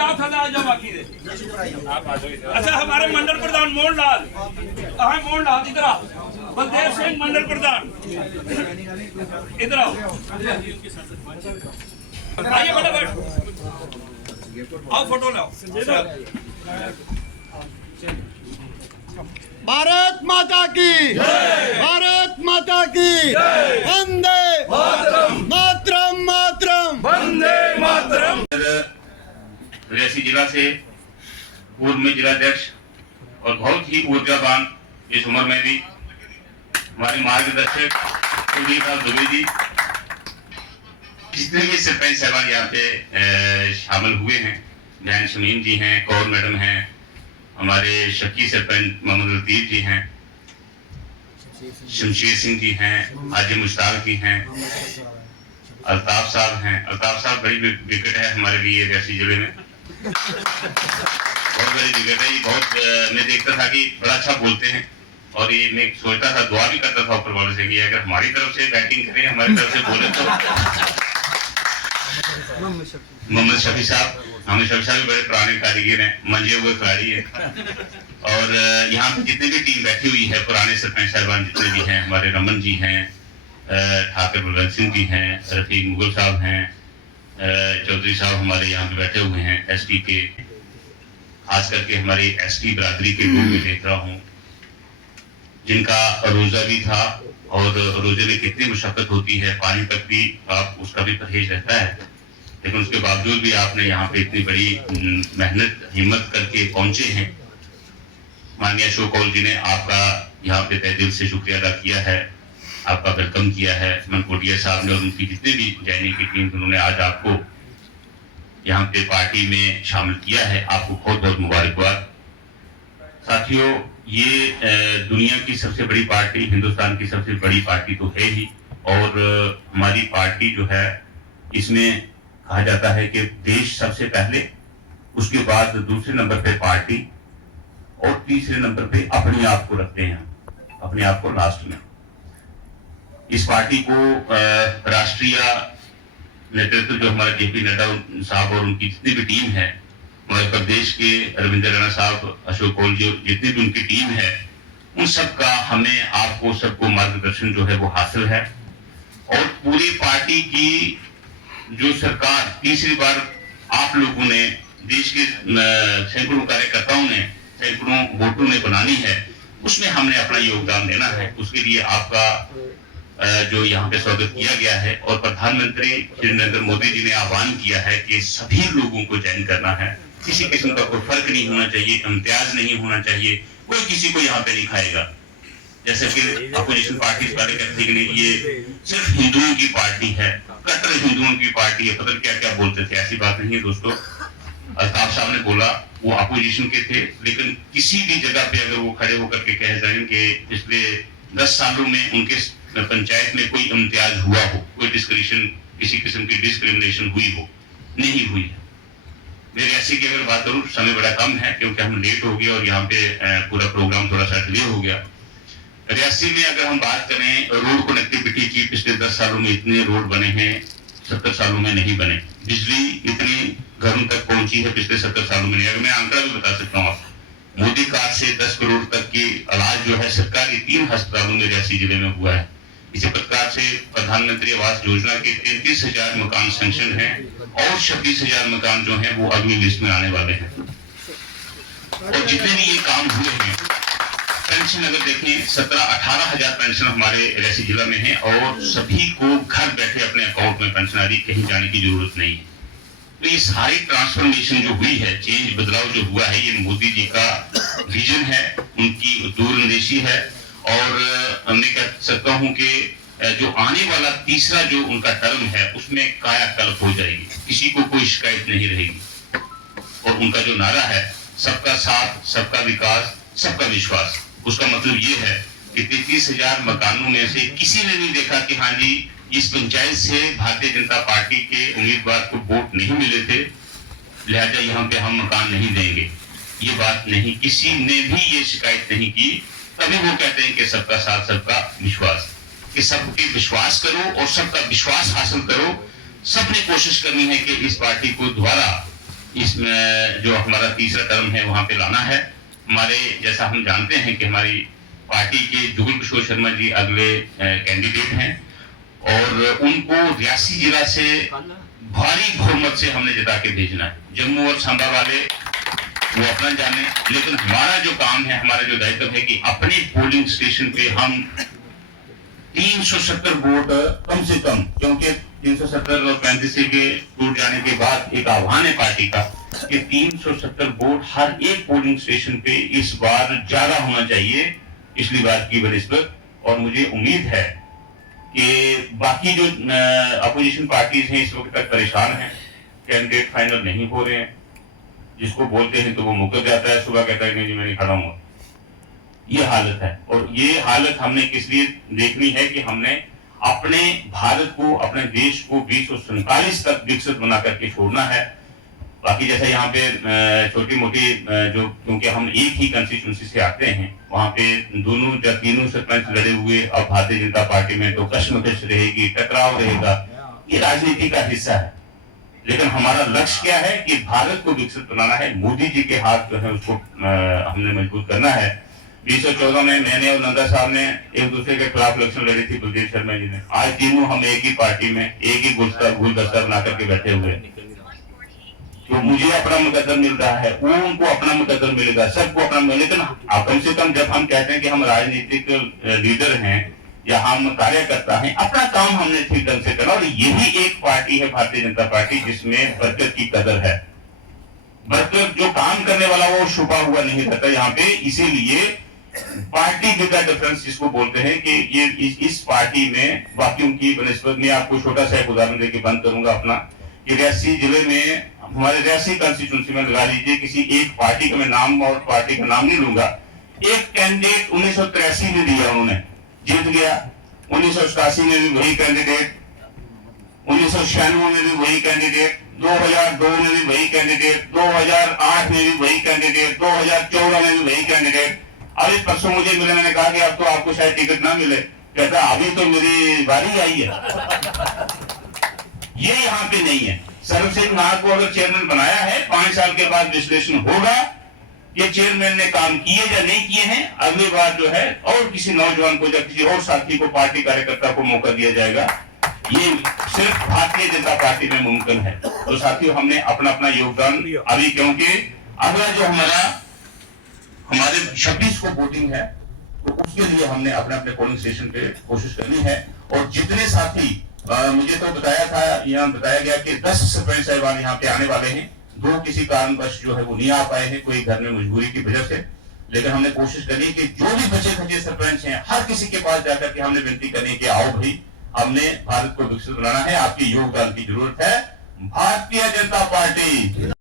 आप थले आ जाओ बाकी दे। अच्छा हमारे मंडल प्रधान मोहन लाल, हाँ मोहन लाल इधर आओ। बलदेव सिंह मंडल प्रधान इधर आओ। आइए फटाफट आओ फोटो लाओ। भारत माता की भारत माता की वंदे मातरम मातरम वंदे मातरम। रियासी जिला से पूर्व में जिलाध्यक्ष और बहुत ही ऊर्जावान इस उम्र में भी हमारे मार्गदर्शक कुलदीप दुबे जी, जितने भी सरपंच साहबान यहाँ पे शामिल हुए हैं, जैन शमीम जी हैं, कौर मैडम हैं, हमारे शक्की सरपंच मोहम्मद लतीफ जी हैं, शमशेर सिंह जी हैं, हाजी मुश्ताक जी हैं, अल्ताफ साहब हैं। अल्ताफ साहब बड़ी विकेट है हमारे लिए रियासी जिले में, बहुत बड़ी विकेट है ये। बहुत मैं देखता था कि बड़ा अच्छा बोलते हैं और ये मैं सोचता था, दुआ भी करता था ऊपर वाले से कि अगर हमारी तरफ से बैटिंग करें, हमारी तरफ से बोले तो। मोहम्मद शफी साहब, हमें शफी साहब भी बड़े पुराने कारीगर हैं, मंजे हुए खिलाड़ी है। और यहाँ पे जितनी भी टीम बैठी हुई है, पुराने सरपंच साहबान जितने भी हैं, हमारे रमन जी हैं, ठाकर बलवंत सिंह जी हैं, रफीक मुगल साहब हैं, चौधरी साहब हमारे यहाँ पे बैठे हुए हैं, एसटी के, खास करके हमारी एसटी बरादरी के लोग मैं देख रहा हूँ, जिनका रोजा भी था और रोजे में कितनी मुशक्कत होती है, पानी तक भी आप उसका भी परहेज रहता है, लेकिन उसके बावजूद भी आपने यहाँ पे इतनी बड़ी मेहनत हिम्मत करके पहुंचे हैं। माननीय अशोक कौल जी ने आपका यहाँ पे तहे दिल से शुक्रिया अदा किया है, आपका वेलकम किया है। मनकोटिया साहब ने और उनकी जितनी भी जैनी की टीम, उन्होंने आज आपको यहाँ पे पार्टी में शामिल किया है, आपको बहुत बहुत मुबारकबाद। साथियों, ये दुनिया की सबसे बड़ी पार्टी, हिंदुस्तान की सबसे बड़ी पार्टी तो है ही, और हमारी पार्टी जो है, इसमें कहा जाता है कि देश सबसे पहले, उसके बाद दूसरे नंबर पे पार्टी और तीसरे नंबर पे अपने आप को रखते हैं, अपने आप को लास्ट में। इस पार्टी को राष्ट्रीय नेतृत्व जो हमारे जेपी नड्डा साहब और उनकी जितनी भी टीम है, हमारे प्रदेश के रविंद्र राणा साहब, अशोक कौल जी, जितनी भी उनकी टीम है, उन सब का हमें आपको सबको मार्गदर्शन जो है वो हासिल है। और पूरी पार्टी की जो सरकार तीसरी बार आप लोगों ने, देश के सैकड़ों कार्यकर्ताओं ने, सैकड़ों वोटों ने बनानी है, उसमें हमने अपना योगदान देना है। उसके लिए आपका जो यहाँ पे स्वागत किया गया है, और प्रधानमंत्री श्री नरेंद्र मोदी जी ने आह्वान किया है कि सभी लोगों को ज्वाइन करना है, किसी किस्म का कोई फर्क नहीं होना चाहिए, इम्तियाज नहीं होना चाहिए, कोई किसी को यहाँ पे नहीं खाएगा। जैसे कि अपोजिशन पार्टी वाले कहते हैं कि ये सिर्फ हिंदुओं की पार्टी है, कट्टर हिंदुओं की पार्टी है, पता क्या क्या बोलते थे। ऐसी बात नहीं है दोस्तों। अल्ताफ साहब ने बोला, वो अपोजिशन के थे, लेकिन किसी भी जगह पे अगर वो खड़े होकर के कह जाएं कि पिछले 10 सालों में उनके पंचायत में कोई इम्तियाज हुआ हो, कोई डिस्क्रिमिनेशन, किसी किस्म की डिस्क्रिमिनेशन हुई हो, नहीं हुई है। मेरे ऐसे की अगर बात करूं, समय बड़ा कम है क्योंकि हम लेट हो गए और यहाँ पे पूरा प्रोग्राम थोड़ा सा डिले हो गया। रियासी में अगर हम बात करें रोड कनेक्टिविटी की, पिछले 10 सालों में इतने रोड बने हैं, 70 सालों में नहीं बने। बिजली इतनी घरों तक पहुंची है, पिछले 70 सालों में नहीं। अगर मैं आंकड़ा भी बता सकता हूँ, मोदी कार्ड से 10 करोड़ तक की इलाज जो है सरकारी 3 अस्पतालों में रियासी जिले में हुआ है। इसी प्रकार से प्रधानमंत्री आवास योजना के 33,000 मकान सैंक्शन हैं, और 26,000 मकान जो हैं वो अगली लिस्ट में आने वाले हैं। और जितने भी ये काम हुए हैं, पेंशन अगर देखें 17-18 हजार पेंशन हमारे रियासी जिला में है, और सभी को घर बैठे अपने अकाउंट में पेंशन आ रही, कहीं जाने की जरूरत नहीं है। तो ये सारी ट्रांसफॉर्मेशन जो हुई है, चेंज बदलाव जो हुआ है, ये मोदी जी का विजन है, उनकी दूरंदेशी है। और मैं कह सकता हूं कि जो आने वाला तीसरा जो उनका टर्म है, उसमें कायाकल्प हो जाएगी, किसी को कोई शिकायत नहीं रहेगी। और उनका जो नारा है, सबका साथ, सबका विकास, सबका विश्वास, उसका मतलब ये है कि 33,000 मकानों में से किसी ने नहीं देखा कि हाँ जी, इस पंचायत से भारतीय जनता पार्टी के उम्मीदवार को वोट नहीं मिले थे, लिहाजा यहाँ पे हम मकान नहीं देंगे। ये बात नहीं, किसी ने भी ये शिकायत नहीं की। तभी वो कहते हैं कि सबका साथ, सबका विश्वास, कि सबके विश्वास करो और सबका विश्वास हासिल करो। सबने कोशिश करनी है कि इस पार्टी को दोबारा इसमें जो हमारा तीसरा टर्म है वहां पे लाना है। हमारे जैसा हम जानते हैं कि हमारी पार्टी के जुगल किशोर शर्मा जी अगले कैंडिडेट हैं और उनको रियासी जिला से भारी बहुमत से हमने जिता के भेजना है। जम्मू और सांबा वाले वो अपना जाने, लेकिन हमारा जो काम है, हमारा जो दायित्व है कि अपने पोलिंग स्टेशन पे हम 370 वोट कम से कम, क्योंकि 370 और 35 के टूट जाने के बाद एक आह्वान है पार्टी का कि 370 वोट हर एक पोलिंग स्टेशन पे इस बार ज्यादा होना चाहिए पिछली बार की बनिस्बत। और मुझे उम्मीद है कि बाकी जो अपोजिशन पार्टीज हैं इस वक्त तक परेशान हैं, कैंडिडेट फाइनल नहीं हो रहे हैं। जिसको बोलते हैं तो वो मुकर जाता है, सुबह कहता है नहीं जी मैं नहीं खड़ा हूँ। ये हालत है और ये हालत हमने किस लिए देखनी है कि हमने अपने भारत को, अपने देश को 2047 तक विकसित बना करके छोड़ना है। बाकी जैसा यहाँ पे छोटी मोटी जो, क्योंकि हम एक ही कंस्टिट्यूंसी से आते हैं, वहां पे दोनों या तीनों सरपंच लड़े हुए, अब भारतीय जनता पार्टी में तो कश्मकश रहेगी, टकराव रहेगा, ये राजनीति का हिस्सा है। लेकिन हमारा लक्ष्य क्या है कि भारत को विकसित बनाना है। मोदी जी के हाथ जो है उसको हमने मजबूत करना है। 2014 में मैंने और नंदा साहब ने एक दूसरे के खिलाफ इलेक्शन लड़ी थी, बलदेव शर्मा जी ने। आज तीनों हम एक ही पार्टी में एक ही गुलदस्ता बना करके बैठे हुए। तो मुझे अपना मुकद्दर मिल रहा है, वो उनको अपना मुकद्दर मिलेगा, सबको अपना मिलेगा। लेकिन कम से कम जब हम कहते हैं कि हम राजनीतिक लीडर हैं या हम कार्यकर्ता हैं, अपना काम हमने ठीक ढंग से करना। और यही एक पार्टी है भारतीय जनता पार्टी जिसमें बरकत की कदर है। बरकत जो काम करने वाला वो छुपा हुआ नहीं रहता यहाँ पे। इसीलिए पार्टी विद डिफरेंस जिसको बोलते हैं कि ये इस पार्टी में बाकियों की बनस्पत में, आपको छोटा सा एक उदाहरण देके बंद करूंगा अपना, कि रियासी जिले में, हमारे रियासी कंस्टिट्यूंसी में लगा लीजिए, किसी एक पार्टी का मैं नाम और पार्टी का नाम नहीं लूंगा, एक कैंडिडेट 1983 में दिया, उन्होंने जीत गया। 1987 में भी वही कैंडिडेट, 1996 में भी वही कैंडिडेट, 2002 में भी वही कैंडिडेट, 2008 में भी वही कैंडिडेट, 2014 में भी वही कैंडिडेट। अभी परसों मुझे मिले, मैंने कहा कि अब तो आपको शायद टिकट ना मिले। कहता अभी तो मेरी बारी आई है। ये यहाँ पे नहीं है। सर्व सिंह नाहर को अगर चेयरमैन बनाया है, 5 साल के बाद विश्लेषण होगा कि चेयरमैन ने काम किए या नहीं किए हैं। अगली बार जो है और किसी नौजवान को या किसी और साथी को, पार्टी कार्यकर्ता को मौका दिया जाएगा। ये सिर्फ भारतीय जनता पार्टी में मुमकिन है। तो साथियों, हमने अपना अपना योगदान अभी, क्योंकि अगला जो हमारे 26 को वोटिंग है, तो उसके लिए हमने अपने अपने पोलिंग स्टेशन पे कोशिश करनी है। और जितने साथी, मुझे तो बताया था, यहाँ बताया गया कि 10 सरपंच साहिबान यहाँ पे आने वाले हैं। 2 किसी कारणवश जो है वो नहीं आ पाए हैं, कोई घर में मजबूरी की वजह से। लेकिन हमने कोशिश करी कि जो भी बचे खुचे सरपंच हैं, हर किसी के पास जाकर के हमने विनती करनी कि आओ भाई, हमने भारत को विकसित बनाना है, आपके योगदान की जरूरत है। भारतीय जनता पार्टी